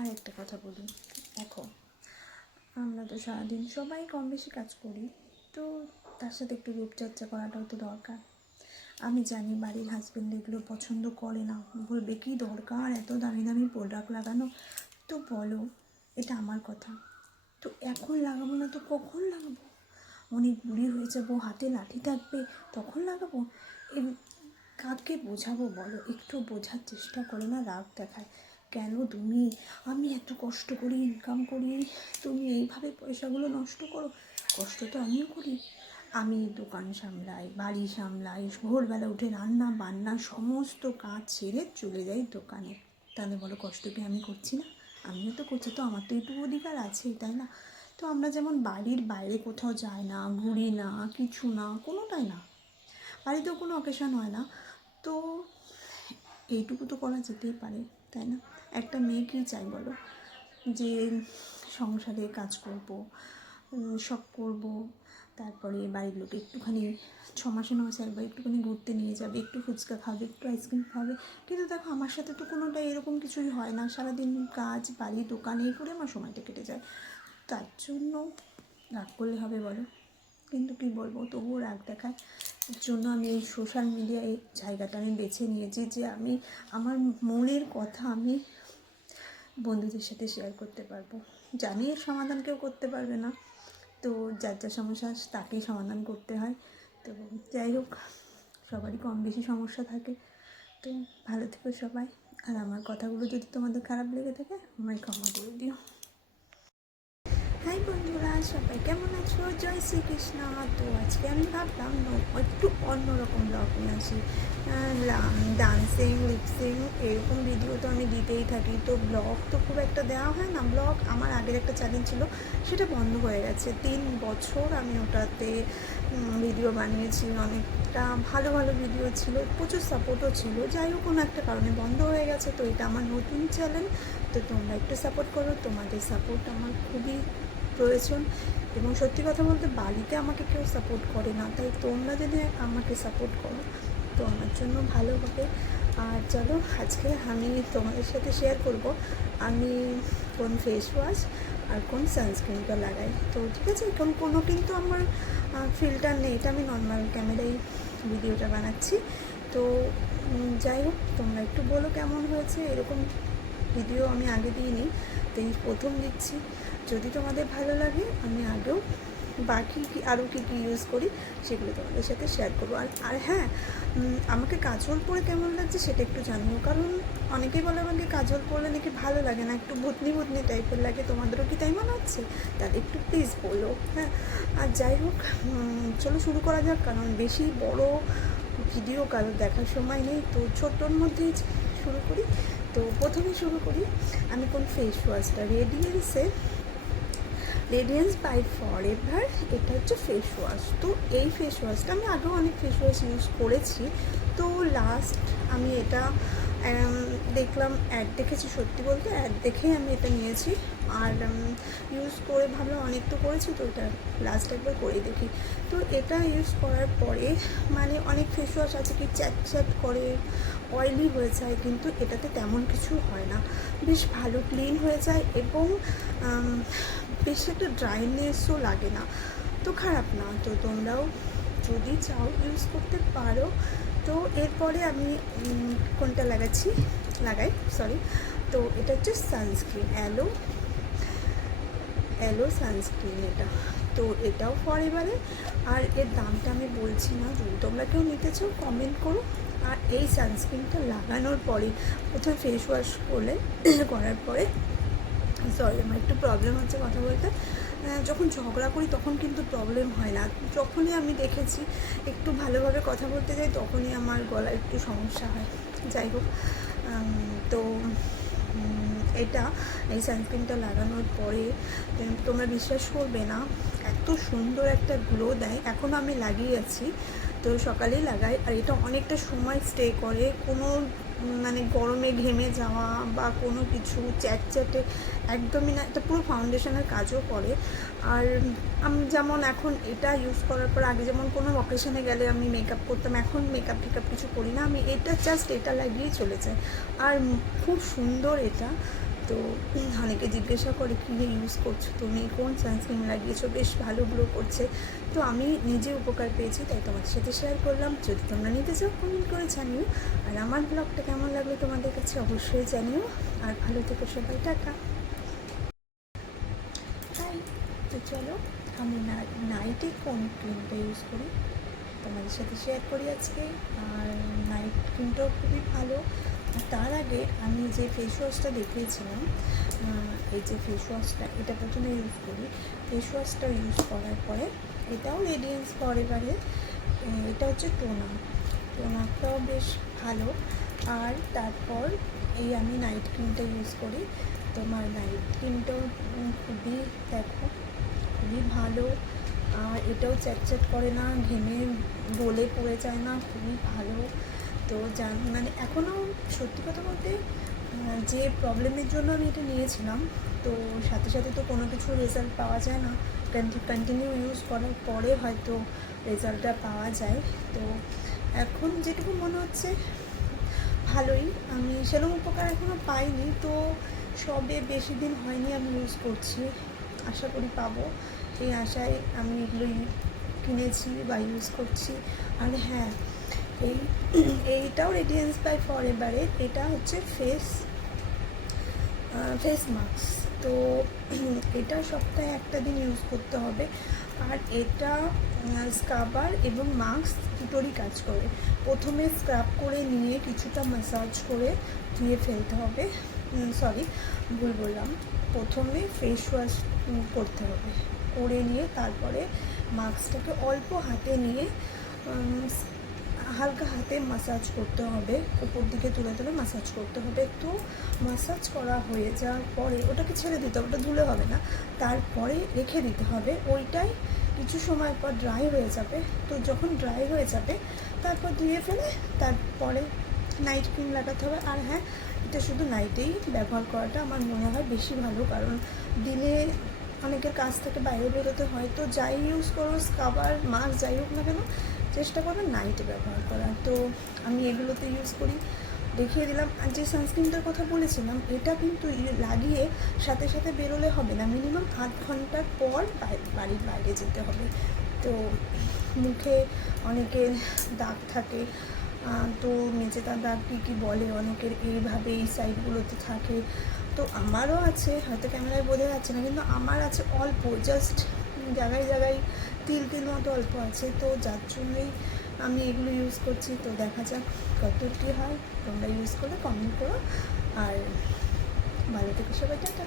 আর একটা কথা বলি, দেখো আমরা তো সারাদিন সবাই কম বেশি কাজ করি, তো তার সাথে একটু রূপচর্চা করাটাও তো দরকার। আমি জানি বাড়ির হাজব্যান্ড এগুলো পছন্দ করে না, বলবে কি দরকার এত দামি দামি প্রোডাক্ট লাগানো। তো বলো, এটা আমার কথা, তো এখন লাগাবো না তো কখন লাগাবো? অনেক বুড়ি হয়ে যাবো, হাতে লাঠি থাকবে, তখন লাগাবো? কাকে বোঝাবো বলো? একটু বোঝার চেষ্টা করে না, রাগ দেখায়। কেন তুমি, আমি এত কষ্ট করি, ইনকাম করি, তুমি এইভাবে পয়সাগুলো নষ্ট করো? কষ্ট তো আমিও করি, আমি দোকান সামলাই, বাড়ি সামলাই, ভোরবেলা উঠে রান্না বান্না সমস্ত কাজ ছেড়ে চলে যাই দোকানে। তাহলে বলো, কষ্ট কি আমি করছি না? আমিও তো করছি, তো আমার তো এইটুকু অধিকার আছে, তাই না? তো আমরা যেমন বাড়ির বাইরে কোথাও যাই না, ঘুরি না, কিছু না, কোনোটাই না, বাড়িতেও কোনো অকেশন হয় না, তো এইটুকু তো করা যেতেই পারে, তাই না? একটা মেয়ে কী চাই বলো? যে সংসারে কাজ করব, সব করব, তারপরে বাড়ির লোক একটুখানি 6 মাসে 9 মাসে একবার একটুখানি ঘুরতে নিয়ে যাবে, একটু ফুচকা খাবে, একটু আইসক্রিম খাবে। কিন্তু দেখো আমার সাথে তো কোনোটাই এরকম কিছুই হয় না, সারাদিন কাজ, বাড়ি, দোকানে করে আমার সময়টা কেটে যায়। তার জন্য রাগ করলে হবে বলো? কিন্তু কী বলবো, তবুও রাগ দেখায়। এর জন্য আমি এই সোশ্যাল মিডিয়ায় জায়গাটা আমি বেছে নিয়েছি, যে আমি আমার মনের কথা আমি বন্ধুদের সাথে শেয়ার করতে পারবো। জানি এর সমাধান কেউ করতে পারবে না, তো যার যা সমস্যা তাকেই সমাধান করতে হয়। তো যাই হোক, সবারই কম বেশি সমস্যা থাকে। তো ভালো থেকো সবাই, আর আমার কথাগুলো যদি তোমাদের খারাপ লেগে থাকে আমায় ক্ষমা করে দিও। হাই বন্ধুরা, সবাই কেমন আছো? জয় শ্রীকৃষ্ণ। তো আজকে আমি ভাবলাম একটু অন্যরকম ব্লগ নিয়ে আসি। ডান্সিং, লিপসিং এরকম ভিডিও তো আমি দিতেই থাকি, তো ব্লগ তো খুব একটা দেওয়া হয় না। ব্লগ আমার আগের একটা চ্যানেল ছিল, সেটা বন্ধ হয়ে গেছে। 3 বছর আমি ওটাতে ভিডিও বানিয়েছি, অনেকটা ভালো ভালো ভিডিও ছিল, প্রচুর সাপোর্টও ছিল। যাই হোক, কোনো একটা কারণে বন্ধ হয়ে গেছে, তো এটা আমার নতুন চ্যানেল। তো তোমরা একটু সাপোর্ট করো, তোমাদের সাপোর্ট আমার খুবই প্রয়োজন। এবং সত্যি কথা বলতে বাড়িতে আমাকে কেউ সাপোর্ট করে না, তাই তোমরা যদি আমাকে সাপোর্ট করো তো আমার জন্য ভালো হবে। আর চলো, আজকে আমি তোমাদের সাথে শেয়ার করব আমি কোন ফেস ওয়াশ আর কোন সানস্ক্রিনটা লাগাই। তো ঠিক আছে, এখন কোনো কিন্তু আমার ফিল্টার নেই, এটা আমি নর্মাল ক্যামেরায় ভিডিওটা বানাচ্ছি। তো যাই হোক, তোমরা একটু বলো কেমন হয়েছে। এরকম ভিডিও আমি আগে দিইনি, তো এই প্রথম দিচ্ছি। যদি তোমাদের ভালো লাগে আমি আগেও বাকি আরও কী কী ইউজ করি সেগুলো তোমাদের সাথে শেয়ার করবো। আর হ্যাঁ, আমাকে কাজল পরে কেমন লাগছে সেটা একটু জানিও, কারণ অনেকেই বলে আমাকে কাজল পরলে নাকি ভালো লাগে না, একটু ভূতনি ভূতনি টাইপের লাগে। তোমাদেরও কি তাই মনে হচ্ছে? তাহলে একটু প্লিজ বলো, হ্যাঁ। আর যাই হোক, চলো শুরু করা যাক, কারণ বেশি বড় ভিডিও কারো দেখার সময় নেই, তো ছোট্টর মধ্যেই শুরু করি। তো প্রথমে শুরু করি আমি কোন ফেস ওয়াশটা, রেডিয়েন্স বাই ফরএভার, এটা হচ্ছে ফেস ওয়াশ। তো এই ফেস ওয়াশটা আমি আগেও অনেক ফেস ওয়াশ ইউজ করেছি, তো লাস্ট আমি এটা দেখলাম, অ্যাড দেখেছি, সত্যি বলতে অ্যাড দেখেই আমি এটা নিয়েছি। আর ইউজ করে ভাবলাম অনেক তো করেছি, তো এটা লাস্ট একবার করে দেখি। তো এটা ইউজ করার পরে মানে অনেক ফেস ওয়াশ আছে কি চ্যাট চ্যাট করে, অয়েলি হয়ে যায়, কিন্তু এটাতে তেমন কিছু হয় না, বেশ ভালো ক্লিন হয়ে যায়, এবং বেশ একটা ড্রাইনেসও লাগে না, তো খারাপ না। তো তোমরাও যদি চাও ইউজ করতে পারো। তো এরপরে আমি কোনটা লাগাই, তো এটা হচ্ছে সানস্ক্রিন, অ্যালো সানস্ক্রিন এটা। তো এটাও ফরএভারে, আর এর দামটা আমি বলছি না, যদি তোমরা কেউ নিতে চাও কমেন্ট করো। আর এই সানস্ক্রিনটা লাগানোর পরে প্রথমে ফেস ওয়াশ করার পরে, সরি আমার একটু প্রবলেম হচ্ছে কথা বলতে, যখন ঝগড়া করি তখন কিন্তু প্রবলেম হয় না, যখনই আমি দেখেছি একটু ভালোভাবে কথা বলতে যাই তখনই আমার গলা একটু সমস্যা হয়। যাই হোক, তো এটা এই সানস্ক্রিনটা লাগানোর পরে তোমরা বিশ্বাস করবে না, এত সুন্দর একটা গ্লো দেয়। এখনও আমি লাগিয়ে আছি, তো সকালেই লাগাই, আর এটা অনেকটা সময় স্টে করে, কোনো মানে গরমে ঘেমে যাওয়া বা কোনো কিছু চ্যাটচ্যাটে একদমই না, এটা পুরো ফাউন্ডেশনের কাজও করে। আর আমি যেমন এখন এটা ইউজ করার পর, আগে যেমন কোনো অকেশনে গেলে আমি মেকআপ করতাম, এখন মেকআপ টেকআপ কিছু করি না, আমি এটা জাস্ট এটা লাগিয়েই চলে যাই, আর খুব সুন্দর এটা। তো অনেকে জিজ্ঞাসা করে কী ইউজ করছো তুমি, কোন সানস্ক্রিন লাগিয়েছো, বেশ ভালো গ্লো করছে। তো আমি নিজে উপকার পেয়েছি, তাই তোমাদের সাথে শেয়ার করলাম। যদি তোমরা নিতে চাও কমেন্ট করে জানিও, আর আমার ব্লগটা কেমন লাগলো তোমাদের কাছে অবশ্যই জানিও। আর ভালো থেকো সবাই, টাটা। হাই, তো চলো আমি নাইটে কোন ক্রিমটা ইউজ করি তোমাদের সাথে শেয়ার করি আজকে। আর নাইট ক্রিমটাও খুবই ভালো। আর তার আগে আমি যে ফেস ওয়াশটা দেখিয়েছিলাম, এই যে ফেস ওয়াশটা, এটা প্রথমে ইউজ করি। ফেস ওয়াশটা ইউজ করার পরে এটাও রেডিয়েন্স ফরএভারের, এটা হচ্ছে টোনারটাও বেশ ভালো। আর তারপর এই আমি নাইট ক্রিমটা ইউজ করি। তোমার নাইট ক্রিমটাও খুবই, দেখো, খুবই ভালো। আর এটাও চ্যাটচ্যাট করে না, ঘেমে গলে পড়ে যায় না, খুবই ভালো। তো মানে এখনও সত্যি কথা বলতে যে প্রবলেমের জন্য আমি এটা নিয়েছিলাম, তো সাথে সাথে তো কোনো কিছু রেজাল্ট পাওয়া যায় না, কন্টিনিউ ইউজ করার পরে হয়তো রেজাল্টটা পাওয়া যায়। তো এখন যেটুকু মনে হচ্ছে ভালোই, আমি সেরকম উপকার এখনও পাইনি। তো সবে বেশি দিন হয়নি আমি ইউজ করছি, আশা করি পাবো, এই আশায় আমি এগুলোই কিনেছি বা ইউজ করছি। আর হ্যাঁ, এইটাও রেডিয়েন্স বাই ফরএভারের, এটা হচ্ছে ফেস মাস্ক। তো এটা সপ্তাহে একটা দিন ইউজ করতে হবে। আর এটা স্ক্রাবার এবং মাস্ক দুটোরই কাজ করে। প্রথমে স্ক্রাব করে নিয়ে কিছুটা ম্যাসাজ করে ধুয়ে ফেলতে হবে, সরি ভুল বললাম, প্রথমে ফেস ওয়াশ করতে হবে, করে নিয়ে তারপরে মাস্কটাকে অল্প হাতে নিয়ে হালকা হাতে ম্যাসাজ করতে হবে, উপর দিকে তুলে তুলে ম্যাসাজ করতে হবে। তো ম্যাসাজ করা হয়ে যাওয়ার পরে ওটাকে ছেড়ে দিতে হবে, ওটা ধুলে হবে না, তারপরে রেখে দিতে হবে। ওইটাই কিছু সময় পর ড্রাই হয়ে যাবে। তো যখন ড্রাই হয়ে যাবে তারপর ধুয়ে ফেলে তারপরে নাইট ক্রিম লাগাতে হবে। আর হ্যাঁ, এটা শুধু নাইটেই ব্যবহার করাটা আমার মনে হয় বেশি ভালো, কারণ দিনে অনেকের কাছ থেকে বাইরে বেরোতে হয়। তো যাই ইউজ করো, স্ক্রাবার মাস্ক যাই হোক না কেন, চেষ্টা করবেন নাইটে ব্যবহার করার। তো আমি এগুলোতে ইউজ করি, দেখিয়ে দিলাম। আর যে সানস্ক্রিনটার কথা বলেছিলাম, এটা কিন্তু লাগিয়ে সাথে সাথে বেরোলে হবে না, মিনিমাম 8 ঘন্টার পর বাড়ির বাইরে যেতে হবে। তো মুখে অনেকের দাগ থাকে, তো মেচেদার দাগ কী বলে অনেকের, এইভাবে এই সাইডগুলোতে থাকে। তো আমারও আছে, হয়তো ক্যামেরায় বোঝা যাচ্ছে না, কিন্তু আমার আছে অল্প, জাস্ট জায়গায় জায়গায় তিল মতো অল্প আছে। তো যার জন্যই আমি এগুলো ইউজ করছি। তো দেখা যাক কত কী হয়, তোমরা ইউজ করলে কমেন্ট করো। আর ভালো থেকে সবাই, টাটা।